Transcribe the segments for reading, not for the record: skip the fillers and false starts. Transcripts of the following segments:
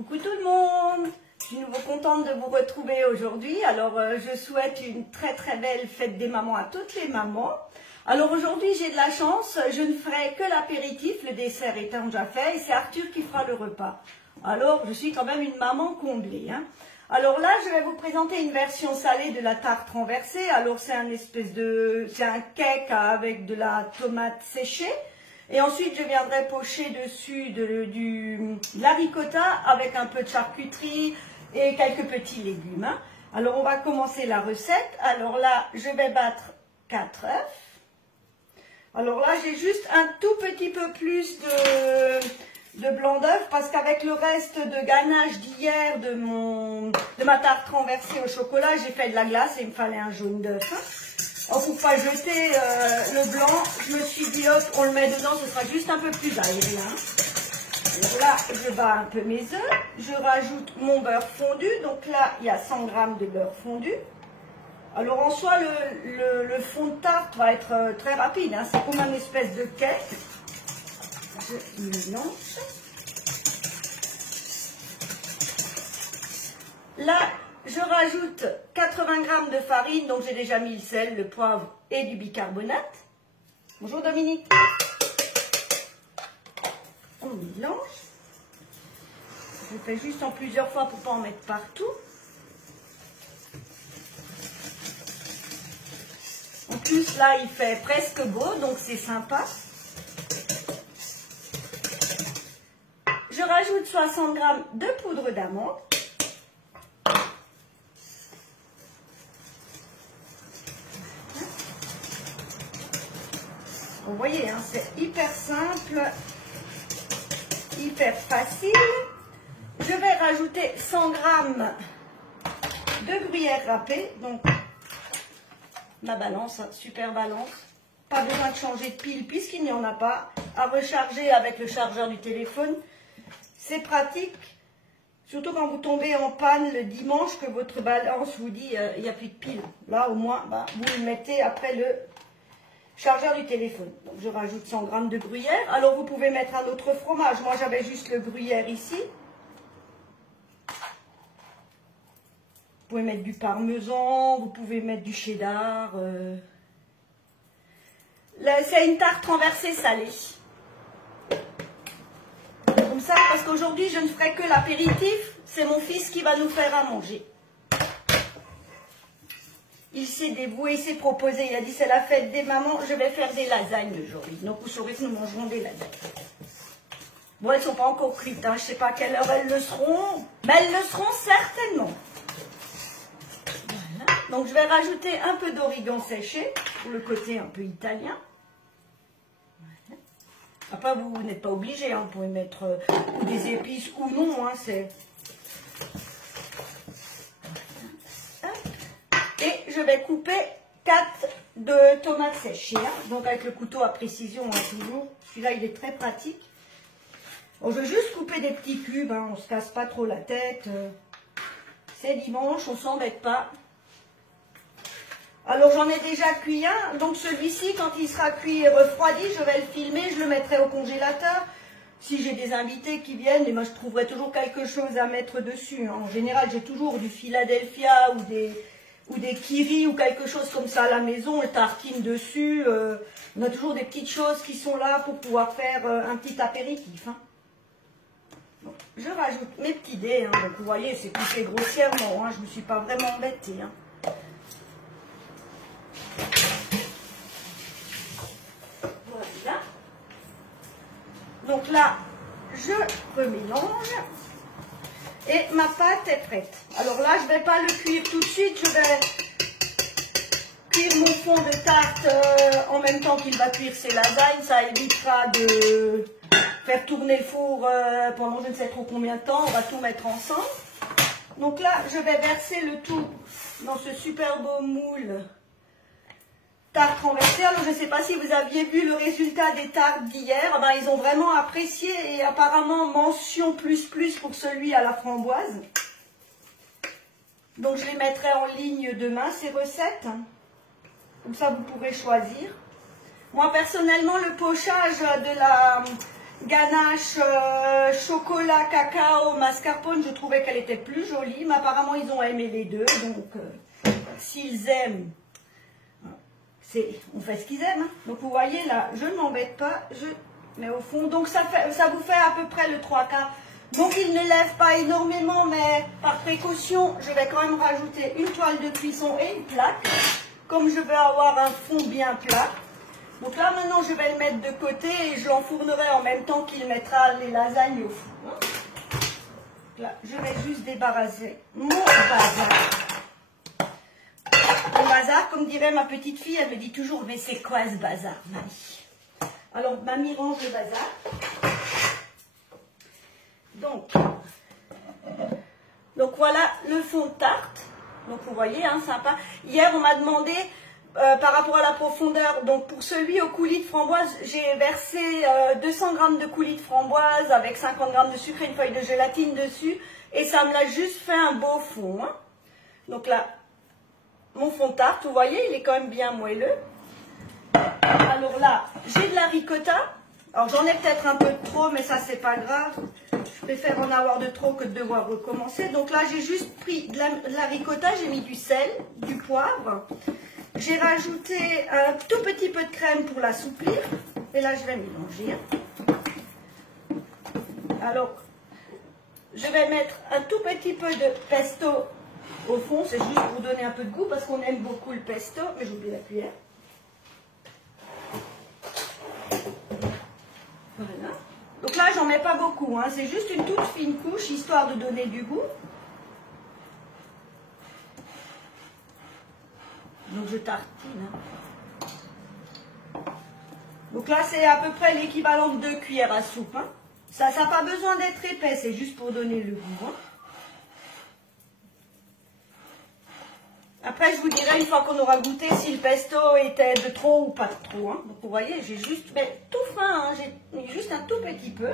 Coucou tout le monde, je suis nouveau contente de vous retrouver aujourd'hui. Alors je souhaite une très belle fête des mamans à toutes les mamans. Alors aujourd'hui j'ai de la chance, je ne ferai que l'apéritif, le dessert étant déjà fait, et c'est Arthur qui fera le repas. Alors je suis quand même une maman comblée. Alors là je vais vous présenter une version salée de la tarte renversée. Alors c'est un cake avec de la tomate séchée. Et ensuite, je viendrai pocher dessus de la ricotta avec un peu de charcuterie et quelques petits légumes. Alors, on va commencer la recette. Alors là, je vais battre 4 œufs. Alors là, j'ai juste un tout petit peu plus de blanc d'œuf parce qu'avec le reste de ganache d'hier de ma tarte renversée au chocolat, j'ai fait de la glace et il me fallait un jaune d'œuf. Alors pour ne pas jeter le blanc, je me suis dit hop, on le met dedans, ce sera juste un peu plus aéré. Alors là, je bats un peu mes œufs, je rajoute mon beurre fondu. Donc là, il y a 100 g de beurre fondu. Alors en soi, le fond de tarte va être très rapide. C'est comme une espèce de cake. Je mélange. Là, je rajoute 80 g de farine, donc j'ai déjà mis le sel, le poivre et du bicarbonate. Bonjour Dominique. On mélange. Je fais juste en plusieurs fois pour ne pas en mettre partout. En plus là il fait presque beau, donc c'est sympa. Je rajoute 60 g de poudre d'amande. Vous voyez, c'est hyper simple, hyper facile. Je vais rajouter 100 g de gruyère râpée. Donc, ma balance, super balance. Pas besoin de changer de pile puisqu'il n'y en a pas. À recharger avec le chargeur du téléphone. C'est pratique. Surtout quand vous tombez en panne le dimanche que votre balance vous dit il n'y a plus de pile. Là, au moins, vous le mettez après le chargeur du téléphone. Donc je rajoute 100 g de gruyère. Alors vous pouvez mettre un autre fromage. Moi j'avais juste le gruyère ici. Vous pouvez mettre du parmesan, vous pouvez mettre du cheddar. C'est une tarte renversée salée. Comme ça, parce qu'aujourd'hui je ne ferai que l'apéritif. C'est mon fils qui va nous faire à manger. Il s'est dévoué, il s'est proposé, il a dit c'est la fête des mamans, je vais faire des lasagnes aujourd'hui. Donc vous saurez que nous mangerons des lasagnes. Bon, elles ne sont pas encore cuites, je ne sais pas à quelle heure elles le seront, mais elles le seront certainement. Voilà. Donc je vais rajouter un peu d'origan séché, pour le côté un peu italien. Voilà. Après vous n'êtes pas obligé, vous pouvez mettre ou des épices ou non, c'est... Et je vais couper 4 de tomates séchées. Donc avec le couteau à précision, toujours. Celui-là, il est très pratique. Bon, je vais juste couper des petits cubes. On ne se casse pas trop la tête. C'est dimanche, on ne s'embête pas. Alors j'en ai déjà cuit un. Donc celui-ci, quand il sera cuit et refroidi, je vais le filmer. Je le mettrai au congélateur. Si j'ai des invités qui viennent, et moi je trouverai toujours quelque chose à mettre dessus. En général, j'ai toujours du Philadelphia ou des kiris ou quelque chose comme ça à la maison, on le tartine dessus. On a toujours des petites choses qui sont là pour pouvoir faire un petit apéritif. Donc, je rajoute mes petits dés. Donc vous voyez, c'est coupé grossièrement. Je ne me suis pas vraiment embêtée. Voilà. Donc là, je remélange. Et ma pâte est prête. Alors là, je ne vais pas le cuire tout de suite. Je vais cuire mon fond de tarte en même temps qu'il va cuire ses lasagnes. Ça évitera de faire tourner le four pendant je ne sais trop combien de temps. On va tout mettre ensemble. Donc là, je vais verser le tout dans ce super beau moule tarte renversée. Alors je ne sais pas si vous aviez vu le résultat des tartes d'hier. Ils ont vraiment apprécié et apparemment mention plus pour celui à la framboise. Donc je les mettrai en ligne demain ces recettes. Comme ça vous pourrez choisir. Moi personnellement le pochage de la ganache chocolat, cacao, mascarpone. Je trouvais qu'elle était plus jolie, mais apparemment ils ont aimé les deux. Donc s'ils aiment, on fait ce qu'ils aiment. Hein. Donc vous voyez là, je ne m'embête pas, je mets au fond. Donc ça vous fait à peu près le 3/4. Donc il ne lève pas énormément, mais par précaution, je vais quand même rajouter une toile de cuisson et une plaque. Comme je veux avoir un fond bien plat. Donc là maintenant je vais le mettre de côté et je l'enfournerai en même temps qu'il mettra les lasagnes au four. Là, je vais juste débarrasser mon bazar. Le bazar, comme dirait ma petite fille, elle me dit toujours, mais c'est quoi ce bazar, mamie? Alors, mamie range le bazar. Donc voilà le fond de tarte. Donc vous voyez, hein, sympa. Hier, on m'a demandé, par rapport à la profondeur, donc pour celui au coulis de framboise, j'ai versé 200 g de coulis de framboise avec 50 g de sucre et une feuille de gélatine dessus. Et ça me l'a juste fait un beau fond. Hein. Donc là, mon fond de tarte, vous voyez, il est quand même bien moelleux. Alors là, j'ai de la ricotta. Alors j'en ai peut-être un peu de trop, mais ça c'est pas grave. Je préfère en avoir de trop que de devoir recommencer. Donc là, j'ai juste pris de la ricotta, j'ai mis du sel, du poivre. J'ai rajouté un tout petit peu de crème pour l'assouplir. Et là, je vais mélanger. Alors, je vais mettre un tout petit peu de pesto au fond. C'est juste pour donner un peu de goût parce qu'on aime beaucoup le pesto. Mais j'oublie la cuillère. Voilà. Donc là, j'en mets pas beaucoup. Hein. C'est juste une toute fine couche, histoire de donner du goût. Donc je tartine. Hein. Donc là, c'est à peu près l'équivalent de 2 cuillères à soupe. Hein. Ça n'a pas besoin d'être épais, c'est juste pour donner le goût. Hein. Après, je vous dirai une fois qu'on aura goûté si le pesto était de trop ou pas de trop. Hein. Donc vous voyez, j'ai juste, mais tout fin, hein, j'ai mis juste un tout petit peu.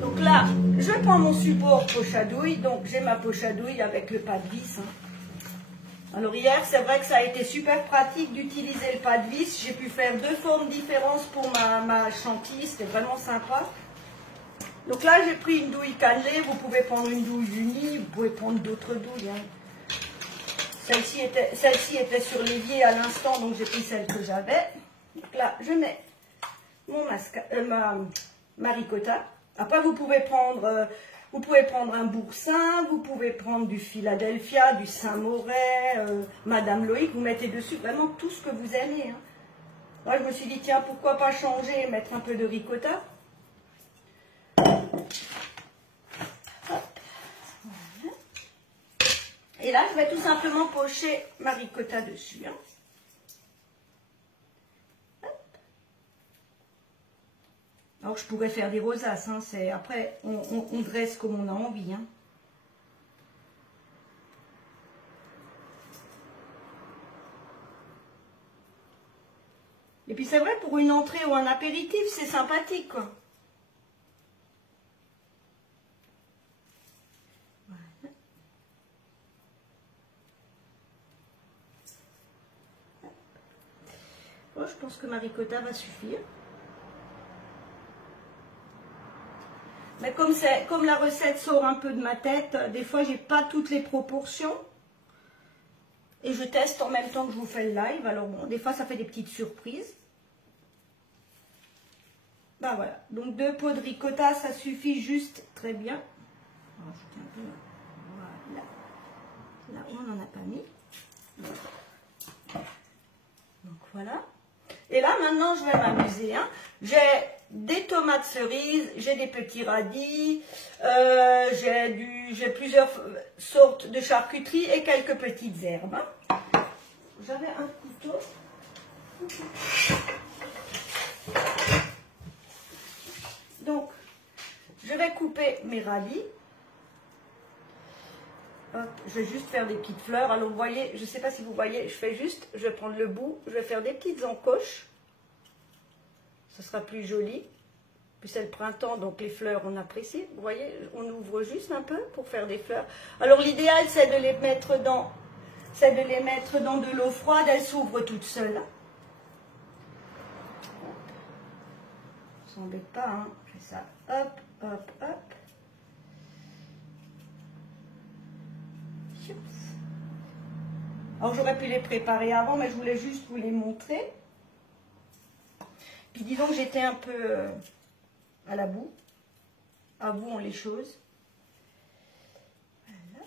Donc là, je prends mon support poche à douille. Donc j'ai ma poche à douille avec le pas de vis. Hein. Alors hier, c'est vrai que ça a été super pratique d'utiliser le pas de vis. J'ai pu faire 2 formes différentes pour ma chantilly. C'était vraiment sympa. Donc là, j'ai pris une douille cannelée. Vous pouvez prendre une douille unie. Vous pouvez prendre d'autres douilles. Hein. Celle-ci était sur l'évier à l'instant, donc j'ai pris celle que j'avais. Donc là, je mets mon ma ricotta. Après, vous pouvez prendre un boursin, vous pouvez prendre du Philadelphia, du Saint-Moret, Madame Loïc. Vous mettez dessus vraiment tout ce que vous aimez. Hein. Moi, je me suis dit, tiens, pourquoi pas changer et mettre un peu de ricotta. Et là, je vais tout simplement pocher ma ricotta dessus. Hein. Alors, je pourrais faire des rosaces. Hein, après, on dresse comme on a envie. Hein. Et puis, c'est vrai, pour une entrée ou un apéritif, c'est sympathique, quoi. Je pense que ma ricotta va suffire. Mais comme la recette sort un peu de ma tête, des fois j'ai pas toutes les proportions. Et je teste en même temps que je vous fais le live. Alors bon, des fois ça fait des petites surprises. Ben voilà. Donc 2 pots de ricotta, ça suffit juste très bien. On va rajouter un peu. Voilà. Là où on n'en a pas mis. Donc voilà. Et là, maintenant, je vais m'amuser. Hein. J'ai des tomates cerises, j'ai des petits radis, j'ai plusieurs sortes de charcuterie et quelques petites herbes. Hein. J'avais un couteau. Donc, je vais couper mes radis. Hop, je vais juste faire des petites fleurs. Alors, vous voyez, je ne sais pas si vous voyez, je vais prendre le bout, je vais faire des petites encoches. Ce sera plus joli. Puis c'est le printemps, donc les fleurs, on apprécie. Vous voyez, on ouvre juste un peu pour faire des fleurs. Alors, l'idéal, c'est de les mettre dans de l'eau froide. Elles s'ouvrent toutes seules. s'embête pas, hein. Je fais ça, hop, hop, hop. Alors j'aurais pu les préparer avant, mais je voulais juste vous les montrer. Puis disons que j'étais un peu à la boue. Avouons les choses. Voilà.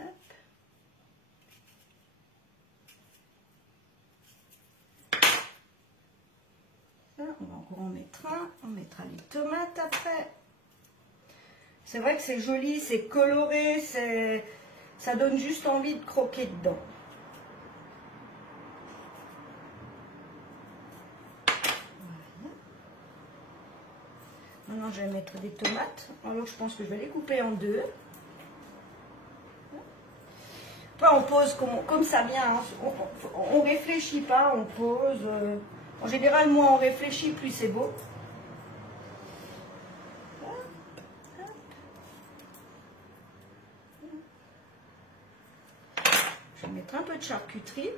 Hop. Ça, on va encore en mettre un. On mettra les tomates après. C'est vrai que c'est joli, c'est coloré, ça donne juste envie de croquer dedans. Voilà. Maintenant, je vais mettre des tomates. Alors, je pense que je vais les couper en deux. Après, on pose comme ça vient. Hein. On ne réfléchit pas, on pose. En général, moins on réfléchit, plus c'est beau. Je vais mettre un peu de charcuterie.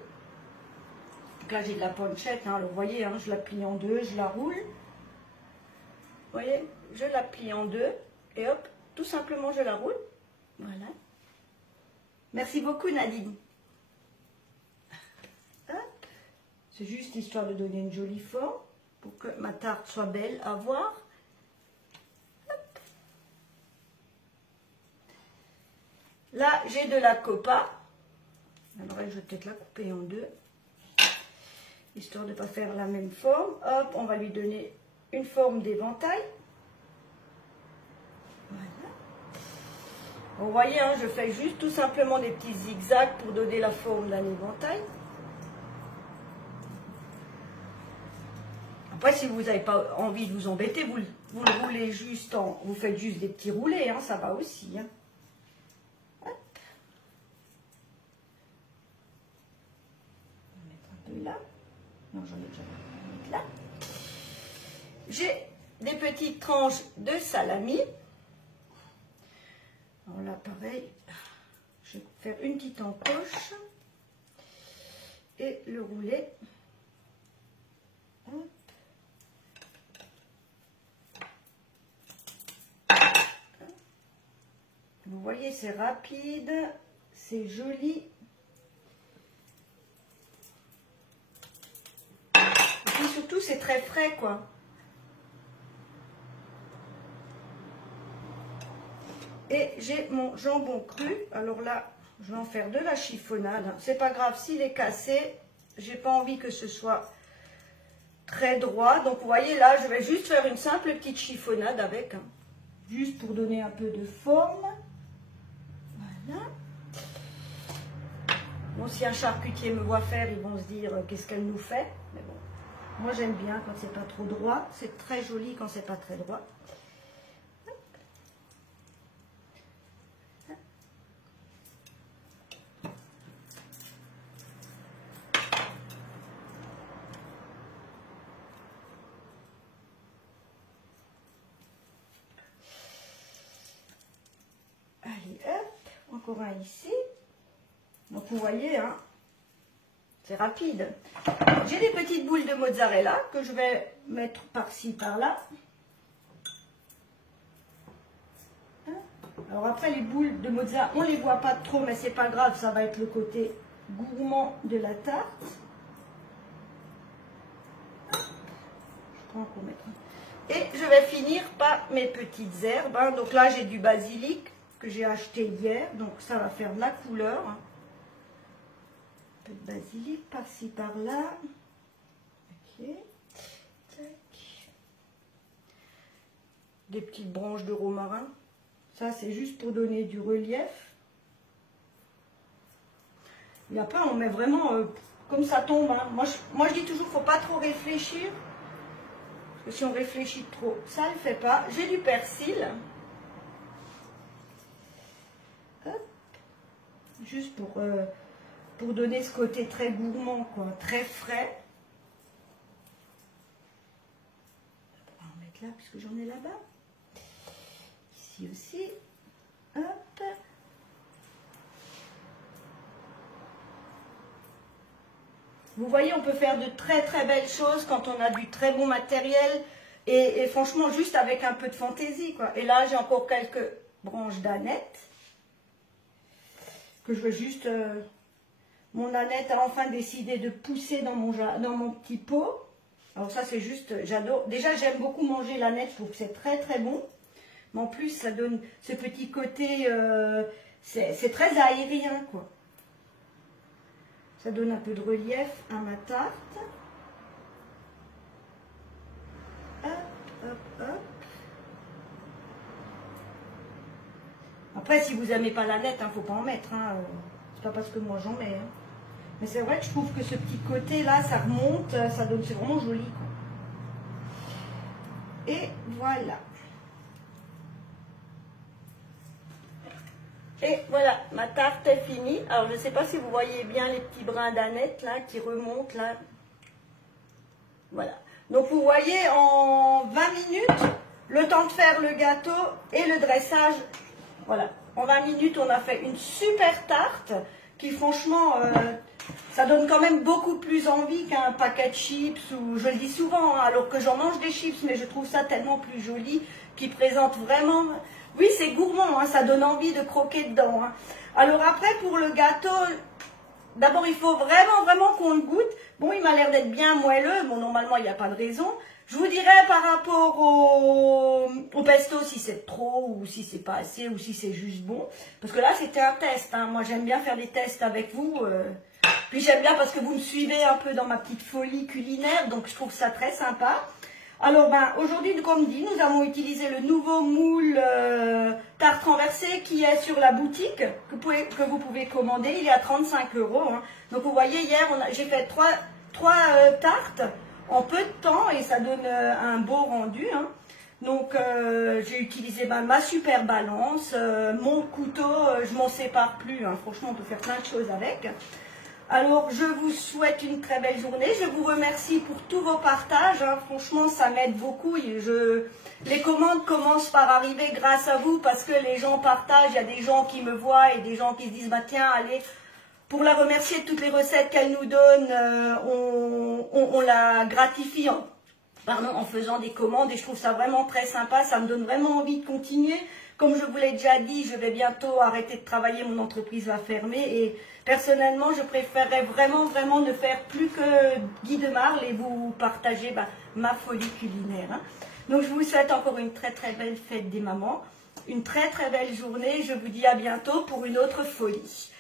Donc là, j'ai de la pancette. Hein, vous voyez, hein, je la plie en deux, je la roule. Vous voyez, je la plie en deux. Et hop, tout simplement, je la roule. Voilà. Merci beaucoup, Nadine. Hop. C'est juste histoire de donner une jolie forme pour que ma tarte soit belle à voir. Hop. Là, j'ai de la copa. Alors, je vais peut-être la couper en deux, histoire de ne pas faire la même forme. Hop, on va lui donner une forme d'éventail. Voilà. Vous voyez, hein, je fais juste tout simplement des petits zigzags pour donner la forme d'un éventail. Après, si vous n'avez pas envie de vous embêter, vous le roulez juste vous faites juste des petits roulés, hein, ça va aussi. Hein. Là. Non, j'en ai déjà mis là. J'ai des petites tranches de salami. Alors là, pareil, je vais faire une petite encoche et le rouler. Hop. Vous voyez, c'est rapide, c'est joli. Et surtout, c'est très frais, quoi. Et j'ai mon jambon cru. Alors là, je vais en faire de la chiffonnade. C'est pas grave, s'il est cassé, j'ai pas envie que ce soit très droit. Donc, vous voyez, là, je vais juste faire une simple petite chiffonnade avec. Hein, juste pour donner un peu de forme. Voilà. Bon, si un charcutier me voit faire, ils vont se dire qu'est-ce qu'elle nous fait. Mais bon. Moi, j'aime bien quand c'est pas trop droit. C'est très joli quand c'est pas très droit. Allez, hop, encore un ici. Donc, vous voyez, hein, c'est rapide. J'ai des petites boules de mozzarella que je vais mettre par-ci, par-là. Alors après, les boules de mozzarella, on ne les voit pas trop, mais c'est pas grave, ça va être le côté gourmand de la tarte. Je prends pour mettre. Et je vais finir par mes petites herbes. Hein. Donc là, j'ai du basilic que j'ai acheté hier, donc ça va faire de la couleur. Un peu de basilic par-ci, par-là. Ok. Tac. Des petites branches de romarin. Ça, c'est juste pour donner du relief. Et après, on met vraiment comme ça tombe. Hein. Moi, je dis toujours, il ne faut pas trop réfléchir. Parce que si on réfléchit trop, ça ne le fait pas. J'ai du persil. Hop. Juste pour donner ce côté très gourmand, quoi, très frais. On va en mettre là, puisque j'en ai là-bas. Ici aussi. Hop. Vous voyez, on peut faire de très très belles choses quand on a du très bon matériel. Et franchement, juste avec un peu de fantaisie, quoi. Et là, j'ai encore quelques branches d'aneth que je veux juste... mon aneth a enfin décidé de pousser dans mon petit pot. Alors ça, c'est juste... J'adore. Déjà, j'aime beaucoup manger l'aneth. Je trouve que c'est très, très bon. Mais en plus, ça donne ce petit côté... c'est très aérien, quoi. Ça donne un peu de relief à ma tarte. Hop, hop, hop. Après, si vous n'aimez pas l'aneth, il ne faut pas en mettre. Hein. C'est pas parce que moi j'en mets. Hein. Mais c'est vrai que je trouve que ce petit côté là, ça remonte, ça donne, c'est vraiment joli. Quoi. Et voilà. Et voilà, ma tarte est finie. Alors, je ne sais pas si vous voyez bien les petits brins d'aneth là qui remontent là. Voilà. Donc, vous voyez, en 20 minutes, le temps de faire le gâteau et le dressage. Voilà. En 20 minutes, on a fait une super tarte qui, franchement, ça donne quand même beaucoup plus envie qu'un paquet de chips. Ou, je le dis souvent, hein, alors que j'en mange des chips, mais je trouve ça tellement plus joli, qui présente vraiment... Oui, c'est gourmand, hein, ça donne envie de croquer dedans. Hein. Alors après, pour le gâteau, d'abord, il faut vraiment qu'on le goûte. Bon, il m'a l'air d'être bien moelleux. Bon, normalement, il n'y a pas de raison. Je vous dirai par rapport au pesto si c'est trop ou si c'est pas assez ou si c'est juste bon. Parce que là, c'était un test. Hein. Moi, j'aime bien faire des tests avec vous. Puis j'aime bien parce que vous me suivez un peu dans ma petite folie culinaire. Donc, je trouve ça très sympa. Alors, aujourd'hui, comme dit, nous avons utilisé le nouveau moule tarte renversée qui est sur la boutique, que vous pouvez commander. Il est à 35 €. Hein. Donc, vous voyez, hier, j'ai fait trois tartes en peu de temps et ça donne un beau rendu. Hein. Donc, j'ai utilisé ma super balance. Mon couteau, je m'en sépare plus. Hein. Franchement, on peut faire plein de choses avec. Alors, je vous souhaite une très belle journée. Je vous remercie pour tous vos partages. Hein. Franchement, ça m'aide beaucoup. Les commandes commencent par arriver grâce à vous parce que les gens partagent. Il y a des gens qui me voient et des gens qui se disent, bah tiens, allez, pour la remercier de toutes les recettes qu'elle nous donne, on la gratifie en faisant des commandes. Et je trouve ça vraiment très sympa. Ça me donne vraiment envie de continuer. Comme je vous l'ai déjà dit, je vais bientôt arrêter de travailler. Mon entreprise va fermer et... Personnellement, je préférerais vraiment ne faire plus que Guy de Marle et vous partager ma folie culinaire. Hein. Donc, je vous souhaite encore une très belle fête des mamans, une très belle journée. Je vous dis à bientôt pour une autre folie.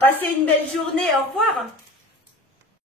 Passez une belle journée. Au revoir.